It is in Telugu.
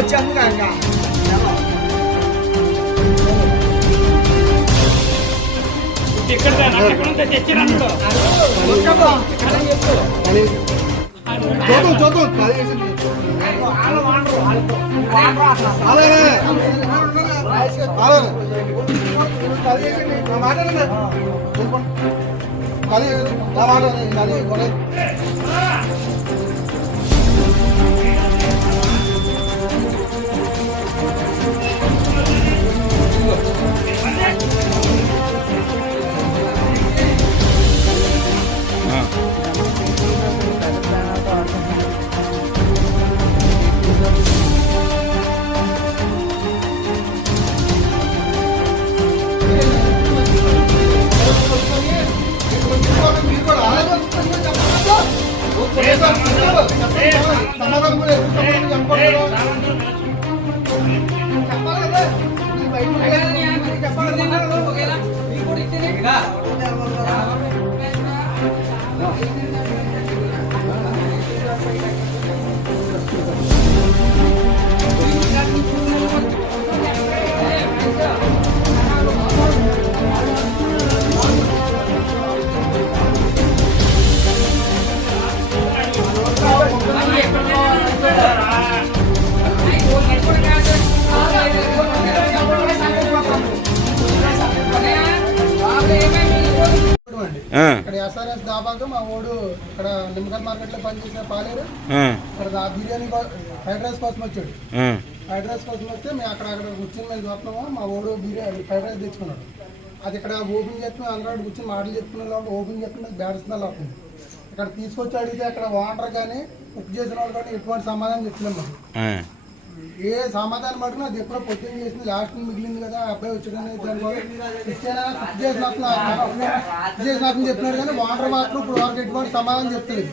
వచ్చాము కదా ఇక్కడ తెచ్చిరన్నాడు ఇక్కడ ఎస్ఆర్ఎస్ దాబాగా మా ఓడు ఇక్కడ నిమ్మకాయ మార్కెట్ లో పనిచేసిన పాలేరు ఇక్కడ బిర్యానీ ఫ్రైడ్ రైస్ కోసం వచ్చాడు. ఫ్రైడ్ రైస్ కోసం వస్తే మేము అక్కడ కూర్చొని మేము చూస్తున్నాము. మా ఓడు బిర్యానీ ఫ్రైడ్ రైస్ తెచ్చుకున్నాడు. అది ఇక్కడ ఓపెన్ చేస్తున్నాం అందరూ కూర్చొని మాటలు చెప్తున్న ఓపెన్ చేస్తున్నా బ్యాడ్ స్మెల్ అవుతుంది. ఇక్కడ తీసుకొచ్చి అడిగితే అక్కడ వాటర్ కానీ కుక్ చేసిన వాళ్ళు కానీ ఎటువంటి సమాధానం చెప్తున్నాం. మాకు ఏ సమాధానం పడుకున్నా అది ఎప్పుడో పొద్దున్న చేసింది లాస్ట్ మిగిలింది కదా అబ్బాయి వచ్చాడని దానివల్ల ఇచ్చేనా కుక్ చేసినట్టు చెప్తున్నాడు కానీ వాటర్ మాత్రం ఇప్పుడు వరకు ఎటువంటి సమాధానం చెప్తలేదు.